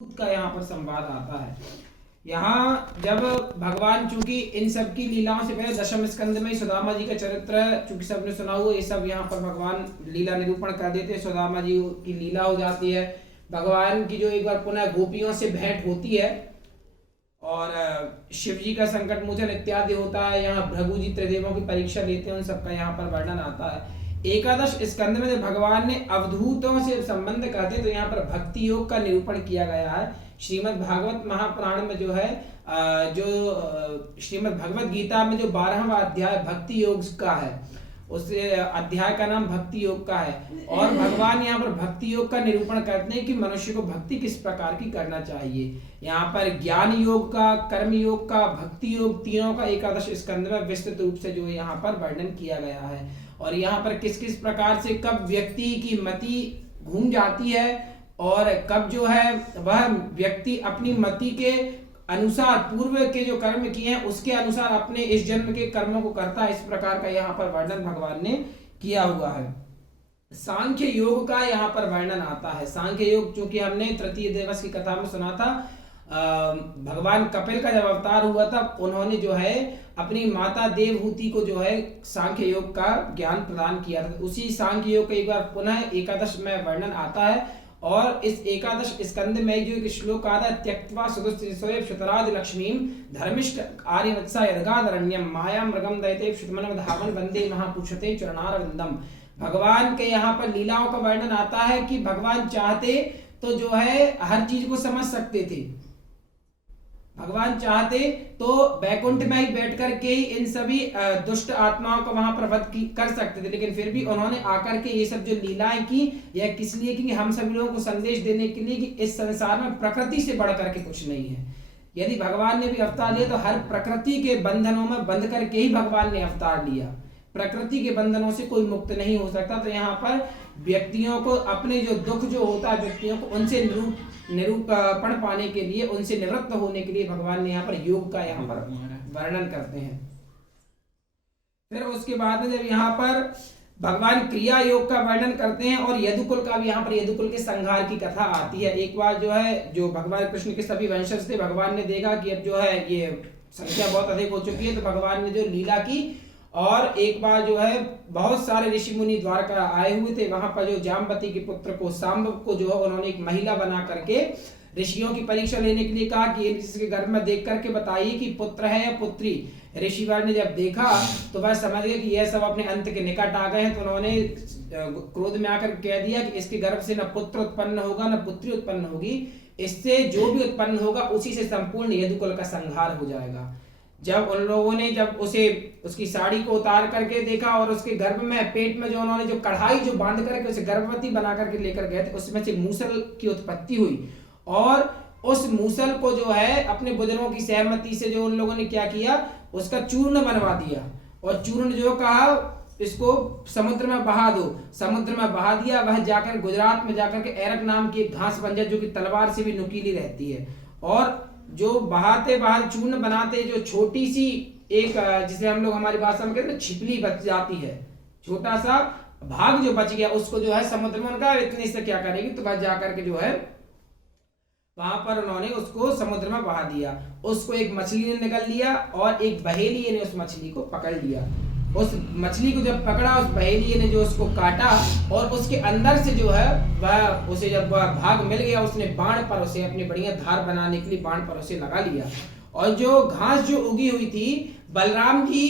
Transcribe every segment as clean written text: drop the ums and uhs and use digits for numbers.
का यहाँ पर संवाद आता है। यहाँ जब भगवान, चूंकि इन सब की लीलाओं से पहले दशम स्कंद में सुदामा जी का चरित्र चूंकि सबने सुना हुआ, ये सब यहाँ पर भगवान लीला निरूपण कर देते हैं। सुदामा जी की लीला हो जाती है, भगवान की जो एक बार पुनः गोपियों से भेंट होती है और शिव जी का संकट मोचन इत्यादि होता है। यहाँ भृगु जी त्रिदेवों की परीक्षा लेते हैं, उन सबका यहाँ पर वर्णन आता है। एकादश स्कंद में जब भगवान ने अवधूतों से संबंध करते तो यहाँ पर भक्ति योग का निरूपण किया गया है। श्रीमद् भागवत महापुराण में जो है श्रीमद् भगवत गीता में जो 12वां अध्याय भक्ति योग का है, उस अध्याय का नाम भक्ति योग का है। और भगवान यहाँ पर भक्ति योग का निरूपण करते हैं कि मनुष्य को भक्ति किस प्रकार की करना चाहिए। यहाँ पर ज्ञान योग का, कर्म योग का, भक्ति योग, तीनों का एकादश स्कंद में विस्तृत रूप से जो यहाँ पर वर्णन किया गया है। और यहाँ पर किस किस प्रकार से कब व्यक्ति की मति घूम जाती है और कब जो है वह व्यक्ति अपनी मति के अनुसार पूर्व के जो कर्म किए हैं उसके अनुसार अपने इस जन्म के कर्मों को करता है, इस प्रकार का यहाँ पर वर्णन भगवान ने किया हुआ है। सांख्य योग का यहाँ पर वर्णन आता है। सांख्य योग चूंकि हमने तृतीय दिवस की कथा में सुना था, भगवान कपिल का जब अवतार हुआ था उन्होंने जो है अपनी माता देवहूति को जो है सांख्य योग का ज्ञान प्रदान किया था। उसी सांख्य योग का एक बार पुनः एकादश में वर्णन आता है। और इस एकादश स्कंद में जो एक श्लोक आता है, त्यक्त्वा सुदुस्सोय क्षुतराज लक्ष्मीम धर्मिष्ठ आर्यवत्सा यदगादरण्यम माया मृगम दैते क्षुतमन धावन वंदे महापुरुषते चरणारविंदम। भगवान के यहाँ पर लीलाओं का वर्णन आता है कि भगवान चाहते तो जो है हर चीज को समझ सकते थे। भगवान चाहते तो बैकुंठ में ही बैठ करके ही इन सभी दुष्ट आत्माओं का वहां पर वध कर सकते थे, लेकिन फिर भी उन्होंने आकर के ये सब जो लीलाएं की, यह किस लिए की? हम सभी लोगों को संदेश देने के लिए कि इस संसार में प्रकृति से बढ़ करके कुछ नहीं है। यदि भगवान ने भी अवतार लिया तो हर प्रकृति के बंधनों में बंध करके ही भगवान ने अवतार लिया। प्रकृति के बंधनों से कोई मुक्त नहीं हो सकता। तो यहाँ पर व्यक्तियों को अपने जो दुख जो होता है व्यक्तियों को उनसे निरूपण पाने के लिए, उनसे निवृत्त होने के लिए भगवान ने यहाँ पर योग का यहाँ पर वर्णन करते हैं। फिर उसके बाद में जब यहाँ पर भगवान क्रिया योग का वर्णन करते हैं और यदुकुल का भी यहाँ पर यदुकुल के संहार की कथा आती है। एक बार जो है जो भगवान कृष्ण के सभी वंशज थे, भगवान ने देखा कि अब जो है ये संख्या बहुत अधिक हो चुकी है, तो भगवान ने जो लीला की और एक बार जो है बहुत सारे ऋषि मुनि द्वारका आए हुए थे। वहां पर जो जामवती के पुत्र को सांब को जो है उन्होंने एक महिला बना करके ऋषियों की परीक्षा लेने के लिए कहा कि इसके गर्भ में देख करके बताइए कि पुत्र है या पुत्री। ऋषिवर ने जब देखा तो वह समझ गए कि यह सब अपने अंत के निकट आ गए हैं, तो उन्होंने क्रोध में आकर कह दिया कि इसके गर्भ से न पुत्र उत्पन्न होगा न पुत्री उत्पन्न होगी, इससे जो भी उत्पन्न होगा उसी से संपूर्ण यदुकुल का संहार हो जाएगा। जब उन लोगों ने जब उसे उसकी साड़ी को उतार करके देखा और उसके गर्भ में पेट में जो उन्होंने जो कढ़ाई जो बांध करके उसे गर्भवती बना करके लेकर गए थे, उसमें से मूसल की उत्पत्ति हुई और उस मूसल को जो है अपने बुजुर्गों की सहमति से जो उन लोगों ने क्या किया, उसका चूर्ण बनवा दिया और चूर्ण जो कहा इसको समुद्र में बहा दो, समुद्र में बहा दिया। वह जाकर गुजरात में जाकर के एरक नाम की एक घास बन जाए जो कि तलवार से भी नुकीली रहती है। और जो बहाते बहाते चूर्ण बनाते जो छोटी सी एक जिसे हम लोग हमारी भाषा में कहते हैं छिपली बच जाती है, छोटा सा भाग जो बच गया उसको जो है समुद्र में उनका इतने से क्या करेगी, तो वह जाकर के जो है वहां पर उन्होंने उसको समुद्र में बहा दिया। उसको एक मछली ने निकल लिया और एक बहेलिये ने उस मछली को पकड़ लिया। उस मछली को जब पकड़ा, उस बहेलिये ने जो उसको काटा और उसके अंदर से जो है वह उसे जब वह भाग मिल गया, उसने बाण पर उसे अपनी बढ़िया धार बनाने के लिए बाण पर उसे लगा लिया। और जो घास जो उगी हुई थी, बलराम जी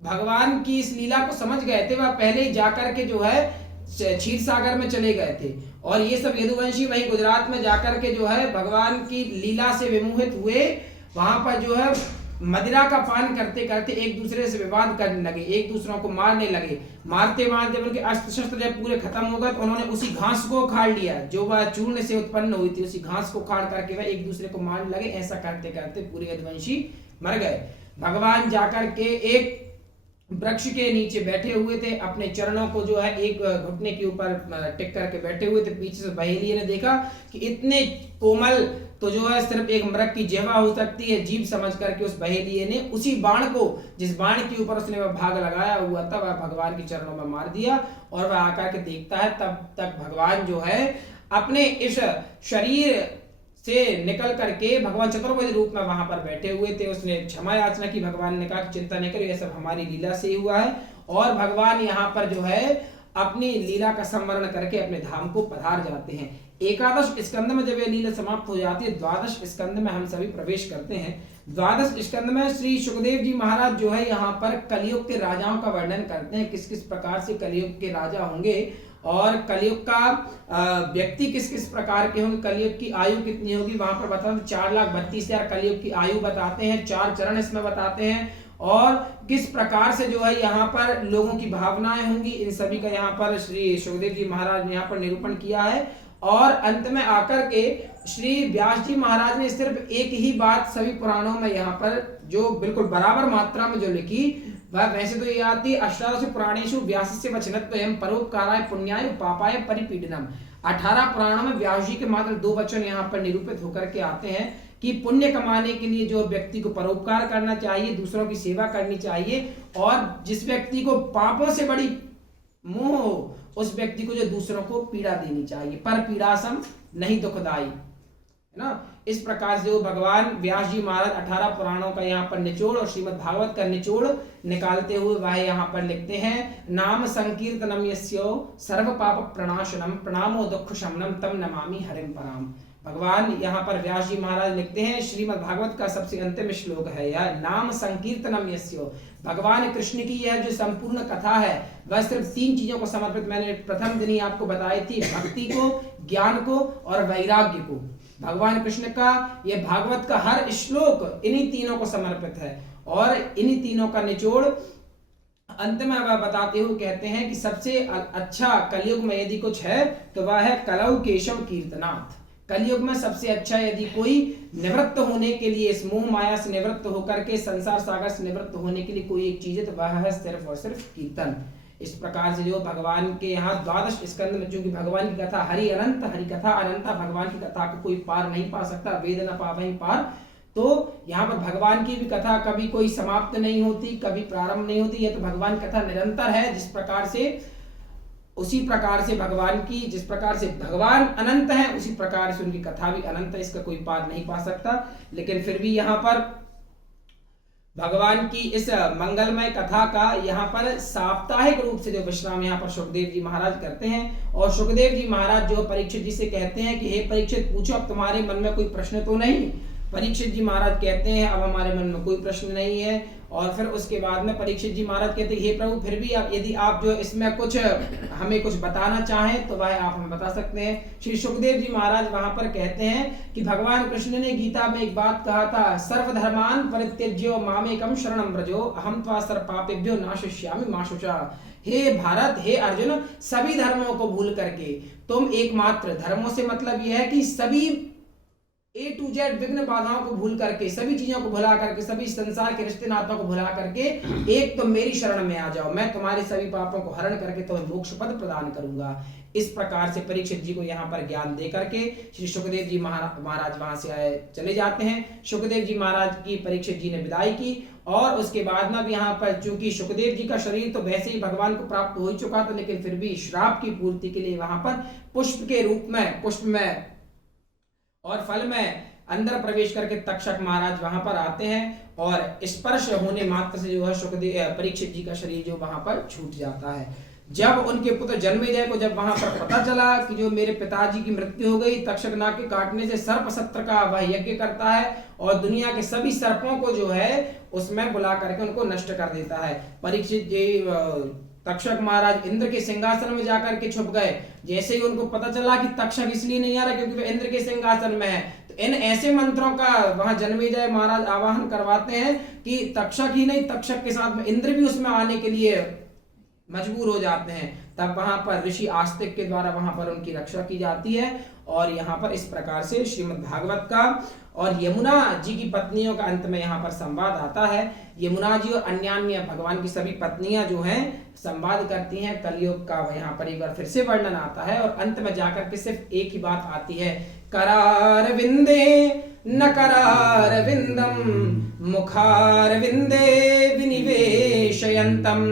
भगवान की इस लीला को समझ गए थे, वह पहले ही जाकर के जो है क्षीर सागर में चले गए थे और ये सब यदुवंशी वही गुजरात में जाकर के जो है भगवान की लीला से विमोहित हुए। वहां पर जो है मदिरा का पान करते करते एक दूसरे से विवाद करने लगे, एक दूसरों को मारने लगे। मारते मारते उनके अस्त्र शस्त्र जब पूरे खत्म हो गए तो उन्होंने उसी घास को उखाड़ लिया जो वह चूर्ण से उत्पन्न हुई थी, उसी घास को उखाड़ करके वह एक दूसरे को मारने लगे। ऐसा करते करते पूरे यदुवंशी मर गए। भगवान जाकर के एक वृक्ष के नीचे बैठे हुए थे, अपने चरणों को जो है एक घुटने के ऊपर टिक करके बैठे हुए थे। पीछे से बहेलिये ने देखा कि इतने कोमल तो जो है सिर्फ एक मृग की जिह्वा हो सकती है, जीभ समझ करके उस बहेलिये ने उसी बाण को, जिस बाण के ऊपर उसने वह भाग लगाया हुआ था, वह भगवान के चरणों में मार दिया। और वह आकर के देखता है तब तक भगवान जो है अपने इस शरीर से निकल करके भगवान चतुर्भुज रूप में वहां पर बैठे हुए थे। उसने क्षमा याचना की, भगवान ने कहा कि चिंता नहीं करो, यह सब हमारी लीला से ही हुआ है। और भगवान यहाँ पर जो है अपनी लीला का संवरण करके अपने धाम को पधार जाते हैं। एकादश स्कंद में जब यह लीला समाप्त हो जाती है, द्वादश स्कंद में हम सभी प्रवेश करते हैं। द्वादश स्कंद में श्री सुखदेव जी महाराज जो है यहाँ पर कलयुग के राजाओं का वर्णन करते हैं, किस किस प्रकार से कलयुग के राजा होंगे और कलयुग का व्यक्ति किस किस प्रकार के होंगे, कलयुग की आयु कितनी होगी वहां पर बताते हैं। 4,32,000 कलयुग की आयु बताते हैं, 4 चरण इसमें बताते हैं, और किस प्रकार से जो है यहाँ पर लोगों की भावनाएं होंगी, इन सभी का यहाँ पर श्री सुखदेव जी महाराज ने यहाँ पर निरूपण किया है। और अंत में आकर के श्री व्यास जी महाराज ने सिर्फ एक ही बात सभी पुराणों में यहाँ पर जो बिल्कुल बराबर मात्रा में जो लिखी, वह वैसे तो ये आती है अष्टादश पुराणेषु व्यासस्य वचनद्वयम् परोपकाराय पुण्याय पापाय परिपीडनम्। 18 पुराणों में व्यास जी के मात्र 2 वचन यहाँ पर निरूपित होकर के आते हैं कि पुण्य कमाने के लिए जो व्यक्ति को परोपकार करना चाहिए, दूसरों की सेवा करनी चाहिए, और जिस व्यक्ति को पापों से बड़ी मोह हो उस व्यक्ति को जो दूसरों को पीड़ा देनी चाहिए, पर पीड़ासम नहीं दुखदाई, है ना। इस प्रकार से वो भगवान व्यास जी महाराज 18 पुराणों का यहाँ पर निचोड़ और श्रीमद् भागवत का निचोड़ निकालते हुए वह यहाँ पर लिखते हैं, नाम संकीर्तनम यस्यो सर्व पाप प्रणाशनम प्रणामो दुख शमनम तम नमामि हरिम पराम। भगवान यहाँ पर व्यास जी महाराज लिखते हैं, श्रीमद् भागवत का सबसे अंतिम श्लोक है यह, नाम संकीर्तनम यस्यो। भगवान कृष्ण की यह जो संपूर्ण कथा है वह सिर्फ 3 चीजों को समर्पित, मैंने प्रथम दिन ही आपको बताई थी, भक्ति को, ज्ञान को और वैराग्य को। भगवान कृष्ण का यह भागवत का हर श्लोक इन्हीं तीनों को समर्पित है, और इन्हीं तीनों का निचोड़ अंत में वह बताते हुए कहते हैं कि सबसे अच्छा कलयुग में यदि कुछ है तो वह है कलौ केशव कीर्तनाथ। कलयुग में सबसे अच्छा यदि कोई निवृत्त होने के लिए, इस मोह माया से निवृत्त होकर के संसार सागर से निवृत्त होने के लिए कोई एक चीज है तो वह है सिर्फ और सिर्फ कीर्तन। इस प्रकार से जो भगवान के यहाँ द्वादश स्कंद में, चूंकि भगवान की कथा हरि अनंत, हरि कथा अनंता, भगवान की कथा को कोई पार नहीं पा सकता, वेद न पावहि पार, तो यहाँ पर भगवान की भी कथा कभी कोई समाप्त नहीं होती, कभी प्रारंभ नहीं होती, यह तो भगवान कथा निरंतर है। जिस प्रकार से उसी प्रकार से भगवान की, जिस प्रकार से भगवान अनंत है उसी प्रकार से उनकी कथा भी अनंत है, इसका कोई पार नहीं पा सकता। लेकिन फिर भी यहाँ पर भगवान की इस मंगलमय कथा का यहाँ पर साप्ताहिक रूप से जो विश्राम यहाँ पर सुखदेव जी महाराज करते हैं, और सुखदेव जी महाराज जो परीक्षित जी से कहते हैं कि हे परीक्षित, पूछो अब तुम्हारे मन में कोई प्रश्न तो नहीं। परीक्षित जी महाराज कहते हैं अब हमारे मन में कोई प्रश्न नहीं है। और फिर उसके बाद में परीक्षित जी महाराज कहते हैं हे प्रभु, फिर भी यदि आप जो इसमें कुछ हमें कुछ बताना चाहें तो वह आप हमें बता सकते हैं। श्री सुखदेव जी महाराज वहां पर कहते हैं कि भगवान कृष्ण ने गीता में एक बात कहा था, सर्वधर्मान परित्यज्य मामेकम शरणं व्रजो अहम त्वा सर्वपापेभ्यो नाशिष्यामि मा शुचा। हे भारत, हे अर्जुन, सभी धर्मों को भूल करके तुम एकमात्र, धर्मों से मतलब यह है कि सभी A to Z विघ्न बाधाओं को भूल करके, सभी चीजों को भुला करके, सभी संसार के रिश्ते नातों को भुला करके एक तो मेरी शरण में आ जाओ, मैं तुम्हारे सभी पापों को हरण करके तुम्हें मोक्ष पद प्रदान करूंगा। इस प्रकार से परीक्षित जी को यहाँ पर ज्ञान दे करके श्री सुखदेव जी महाराज वहां से आए चले जाते हैं। सुखदेव जी महाराज की परीक्षित जी ने विदाई की, और उसके बाद में भी यहाँ पर चूंकि सुखदेव जी का शरीर तो वैसे ही भगवान को प्राप्त हो ही चुका था, लेकिन फिर भी श्राप की पूर्ति के लिए वहां पर पुष्प के रूप में, पुष्प में और फल में अंदर प्रवेश करके तक्षक महाराज वहां पर आते हैं, और स्पर्श होने मात्र से जो है सुखदेव परीक्षित जी का शरीर जो वहां पर छूट जाता है। जब उनके पुत्र जन्मेजय को जब वहां पर पता चला कि जो मेरे पिताजी की मृत्यु हो गई, तक्षक नाग के काटने से सर्प सत्र का वह यज्ञ करता है और दुनिया के सभी सर्पों को जो है उसमें बुला करके उनको नष्ट कर देता है। परीक्षित जी तक्षक महाराज इंद्र के सिंहासन में जाकर के छुप गए। जैसे ही उनको पता चला कि तक्षक इसलिए नहीं आ रहा क्योंकि वह इंद्र के सिंहासन में है, तो इन ऐसे मंत्रों का वहां जन्मेजय महाराज आवाहन करवाते हैं कि तक्षक ही नहीं, तक्षक के साथ में इंद्र भी उसमें आने के लिए मजबूर हो जाते हैं। तब वहां पर ऋषि आस्तिक के द्वारा वहां पर उनकी रक्षा की जाती है। और यहाँ पर इस प्रकार से श्रीमद् भागवत का और यमुना जी की पत्नियों का अंत में यहाँ पर संवाद आता है। यमुना जी और अन्यान्य भगवान की सभी पत्नियां जो हैं संवाद करती हैं। कलयुग का यहाँ पर एक बार फिर से वर्णन आता है और अंत में जाकर के सिर्फ एक ही बात आती है, करार विंदे न करार विंदम मुखार विंदे विनिवेशयन्तम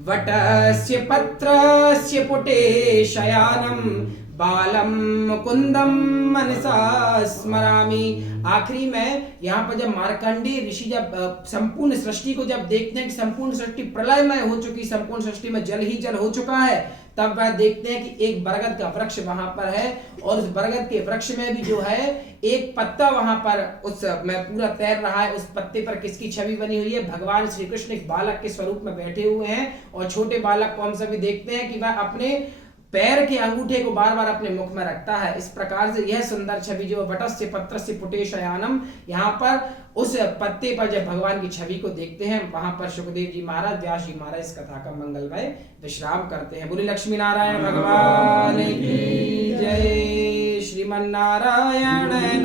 वटस्य पत्रस्य पुटे शयानम बालम मुकुंदम मनसा स्मरामि। आखिरी में यहाँ पर जब मार्कंडेय ऋषि जब संपूर्ण सृष्टि को जब देखते हैं कि संपूर्ण सृष्टि प्रलयमय हो चुकी, संपूर्ण सृष्टि में जल ही जल हो चुका है, तब वह देखते हैं कि एक बरगद का वृक्ष वहां पर है और उस बरगद के वृक्ष में भी जो है एक पत्ता वहां पर उस में पूरा तैर रहा है। उस पत्ते पर किसकी छवि बनी हुई है? भगवान श्री कृष्ण एक बालक के स्वरूप में बैठे हुए हैं और छोटे बालक को हम सभी देखते हैं कि वह अपने पैर के अंगूठे को बार बार अपने मुख में रखता है। इस प्रकार से यह सुंदर छवि जो वटस्य पत्रस्य पुटेशयानम, यहाँ पर उस पत्ते पर जब भगवान की छवि को देखते हैं, वहां पर सुखदेव जी महाराज, व्यास जी महाराज इस कथा का मंगलमय विश्राम करते हैं। बोले लक्ष्मी नारायण भगवान की जय। श्रीमन नारायण नारायण